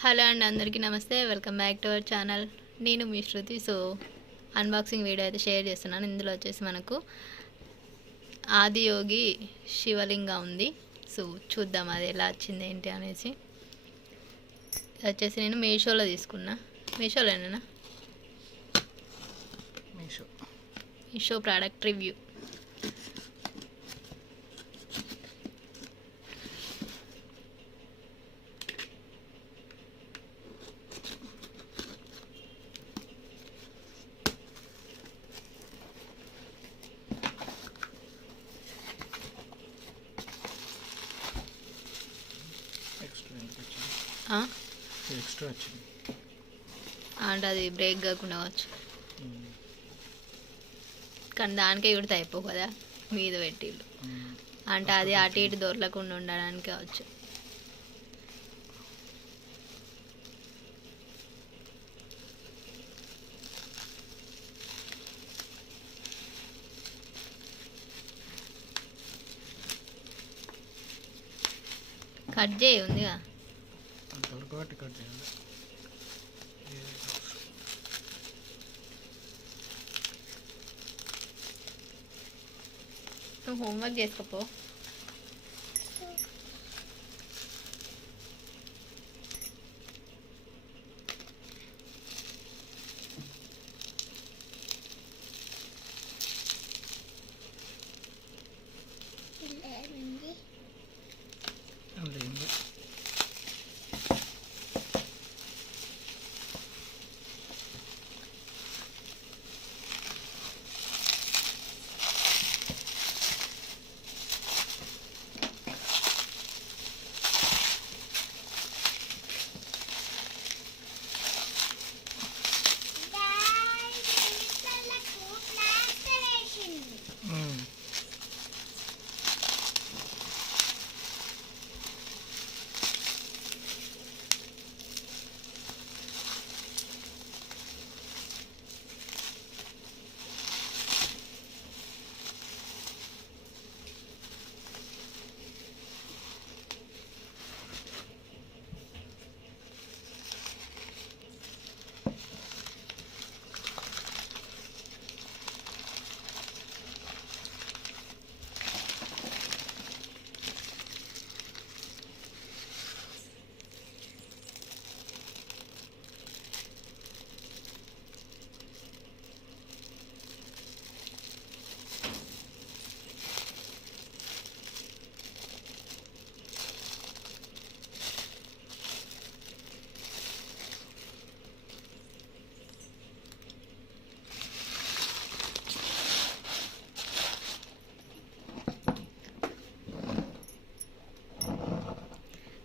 Hello అండి, అందరికీ నమస్తే. Welcome back to our channel. నేను మీ శృతి. సో అన్బాక్సింగ్ వీడియో అయితే షేర్ చేస్తున్నాను. ఇందులో వచ్చేసి మనకు ఆదియోగి శివలింగ ఉంది. సో చూద్దాం అది ఎలా వచ్చింది ఏంటి అనేసి. ఇది వచ్చేసి నేను మీషోలో తీసుకున్నా. మీషోలోనేనా? Meesho product review. ఎక్స్ట్రా వచ్చింది అంటే అది బ్రేక్ కాకుండా వచ్చు, కానీ దానికే కుడితే అయిపో కదా మీద పెట్టిళ్ళు. అంటే అది అటు ఇటు దొరకకుండా ఉండడానికి కావచ్చు. కట్ చేయి ఉందిగా, కట్ చేయాలి. నువ్వు హోంవర్క్ చేసుకోపో.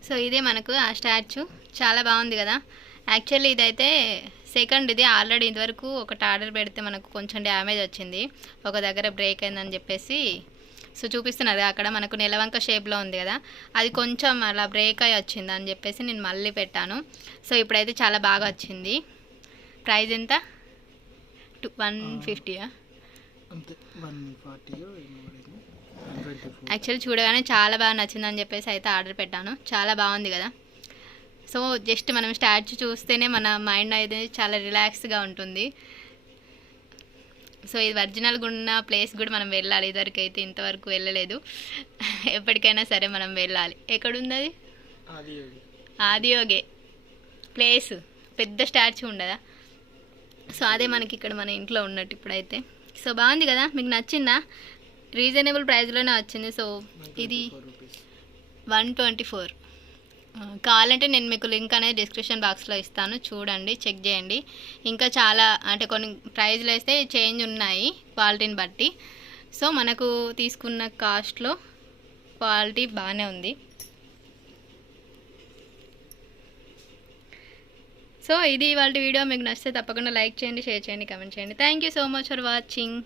సో ఇదే మనకు ఆ స్టాచ్యూ, చాలా బాగుంది కదా. యాక్చువల్లీ ఇదైతే సెకండ్, ఇది ఆల్రెడీ ఇంతవరకు ఒకటి ఆర్డర్ పెడితే మనకు కొంచెం డ్యామేజ్ వచ్చింది, ఒక దగ్గర బ్రేక్ అయిందని చెప్పేసి. సో చూపిస్తున్నారు అక్కడ మనకు నెలవంక షేప్లో ఉంది కదా, అది కొంచెం అలా బ్రేక్ అయ్యి వచ్చింది అని చెప్పేసి నేను మళ్ళీ పెట్టాను. సో ఇప్పుడైతే చాలా బాగా వచ్చింది. ప్రైస్ ఎంత? 150యా? యాక్చువల్లీ చూడగానే చాలా బాగా నచ్చిందని చెప్పేసి అయితే ఆర్డర్ పెట్టాను. చాలా బాగుంది కదా. సో జస్ట్ మనం స్టాచ్యూ చూస్తేనే మన మైండ్ అయితే చాలా రిలాక్స్గా ఉంటుంది. సో ఇది ఒరిజినల్గా ఉన్న ప్లేస్ కూడా మనం వెళ్ళాలి. ఇదివరకు అయితే ఇంతవరకు వెళ్ళలేదు. ఎప్పటికైనా సరే మనం వెళ్ళాలి. ఎక్కడుంది అది? ఆదియోగే ప్లేస్, పెద్ద స్టాచ్యూ ఉండదా? సో అదే మనకి ఇక్కడ మన ఇంట్లో ఉన్నట్టు ఇప్పుడైతే. సో బాగుంది కదా, మీకు నచ్చిందా? రీజనబుల్ ప్రైస్లోనే వచ్చింది. సో ఇది 124. కావాలంటే నేను మీకు లింక్ అనేది డిస్క్రిప్షన్ బాక్స్లో ఇస్తాను, చూడండి, చెక్ చేయండి. ఇంకా చాలా అంటే కొన్ని ప్రైజ్లు అయితే చేంజ్ ఉన్నాయి క్వాలిటీని బట్టి. సో మనకు తీసుకున్న కాస్ట్లో క్వాలిటీ బాగానే ఉంది. సో ఇది ఇవాళ వీడియో. మీకు నచ్చితే తప్పకుండా లైక్ చేయండి, షేర్ చేయండి, కామెంట్ చేయండి. Thank you so much for watching.